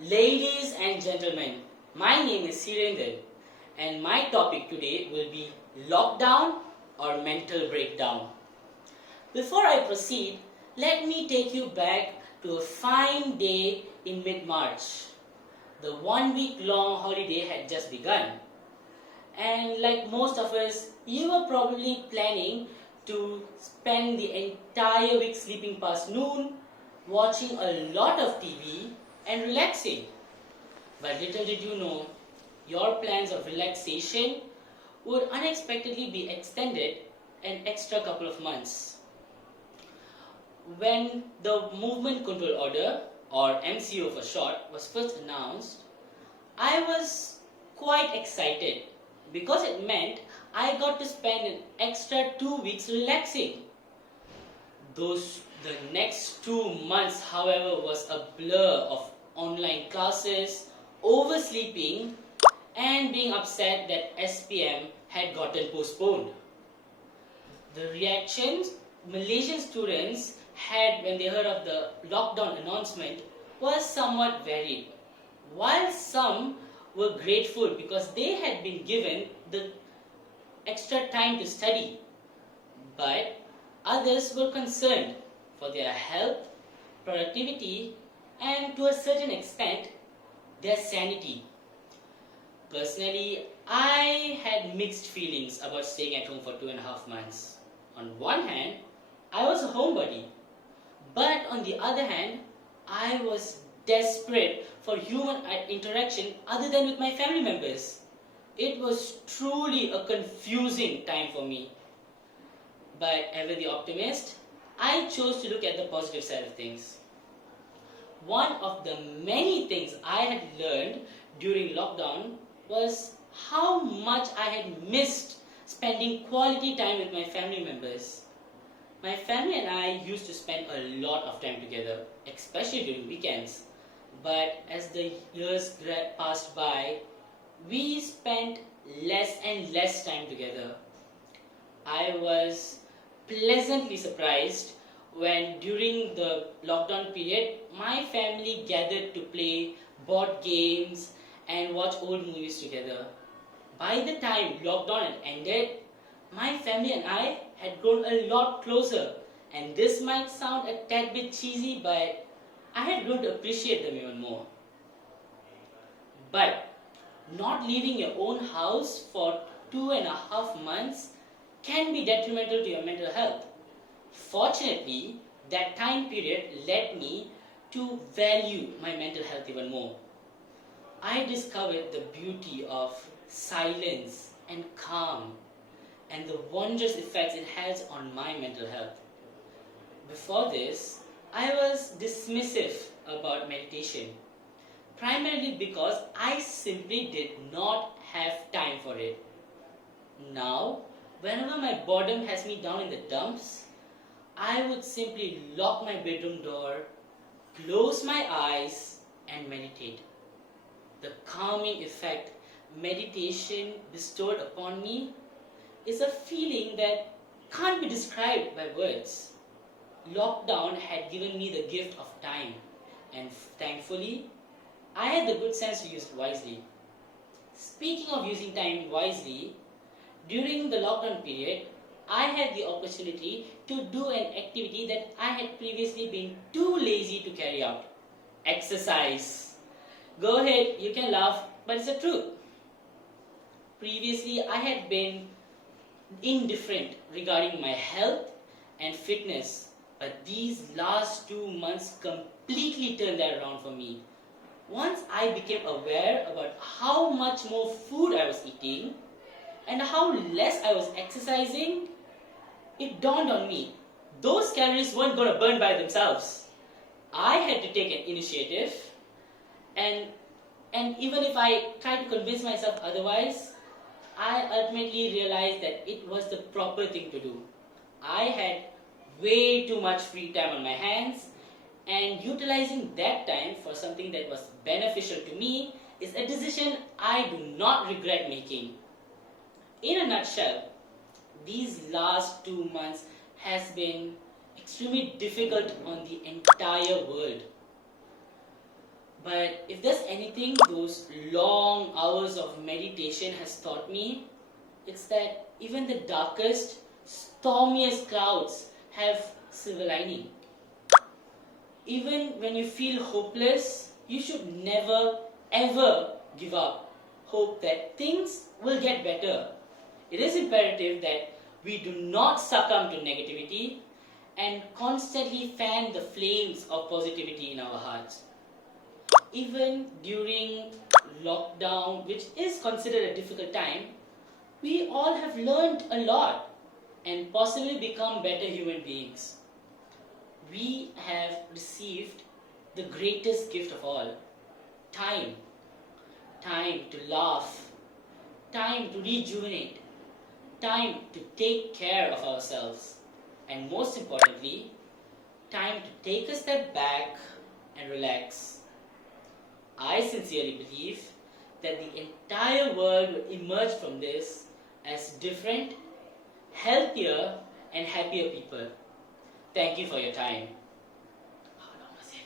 Ladies and gentlemen, my name is Sirendra and my topic today will be lockdown or mental breakdown. Before I proceed, let me take you back to a fine day in mid-March. The 1 week long holiday had just begun, and like most of us, you were probably planning to spend the entire week sleeping past noon, watching a lot of TV, and relaxing. But little did you know, your plans of relaxation would unexpectedly be extended an extra couple of months. When the Movement Control Order, or MCO for short, was first announced, I was quite excited because it meant I got to spend an extra 2 weeks relaxing. The next 2 months, however, was a blur of online classes, oversleeping, and being upset that SPM had gotten postponed. The reactions Malaysian students had when they heard of the lockdown announcement was somewhat varied. While some were grateful because they had been given the extra time to study, but others were concerned for their health, productivity, and to a certain extent, their sanity. Personally, I had mixed feelings about staying at home for 2.5 months. On one hand, I was a homebody, but on the other hand, I was desperate for human interaction other than with my family members. It was truly a confusing time for me. But ever the optimist, I chose to look at the positive side of things. One of the many things I had learned during lockdown was how much I had missed spending quality time with my family members. My family and I used to spend a lot of time together, especially during weekends. But as the years passed by, we spent less and less time together. I was pleasantly surprised when during the lockdown period my family gathered to play board games and watch old movies together. By the time lockdown had ended, my family and I had grown a lot closer, and this might sound a tad bit cheesy, but I had grown to appreciate them even more. But not leaving your own house for 2.5 months can be detrimental to your mental health. Fortunately, that time period led me to value my mental health even more. I discovered the beauty of silence and calm and the wondrous effects it has on my mental health. Before this, I was dismissive about meditation, primarily because I simply did not have time for it. Now, whenever my boredom has me down in the dumps, I would simply lock my bedroom door, close my eyes, and meditate. The calming effect meditation bestowed upon me is a feeling that can't be described by words. Lockdown had given me the gift of time, and thankfully, I had the good sense to use it wisely. Speaking of using time wisely, during the lockdown period, I had the opportunity to do an activity that I had previously been too lazy to carry out: exercise. Go ahead, you can laugh, but it's the truth. Previously, I had been indifferent regarding my health and fitness, but these last 2 months completely turned that around for me. Once I became aware about how much more food I was eating and how less I was exercising, it dawned on me those calories weren't going to burn by themselves. I had to take an initiative, and even if I tried to convince myself otherwise, I ultimately realized that it was the proper thing to do. I had way too much free time on my hands, and utilizing that time for something that was beneficial to me is a decision I do not regret making. In a nutshell, these last 2 months has been extremely difficult on the entire world. But if there's anything those long hours of meditation has taught me, it's that even the darkest, stormiest clouds have silver lining. Even when you feel hopeless, you should never ever give up. Hope that things will get better. It is imperative that we do not succumb to negativity and constantly fan the flames of positivity in our hearts. Even during lockdown, which is considered a difficult time, we all have learned a lot and possibly become better human beings. We have received the greatest gift of all, time. Time to laugh, time to rejuvenate, time to take care of ourselves, and most importantly, time to take a step back and relax. I sincerely believe that the entire world will emerge from this as different, healthier, and happier people. Thank you for your time.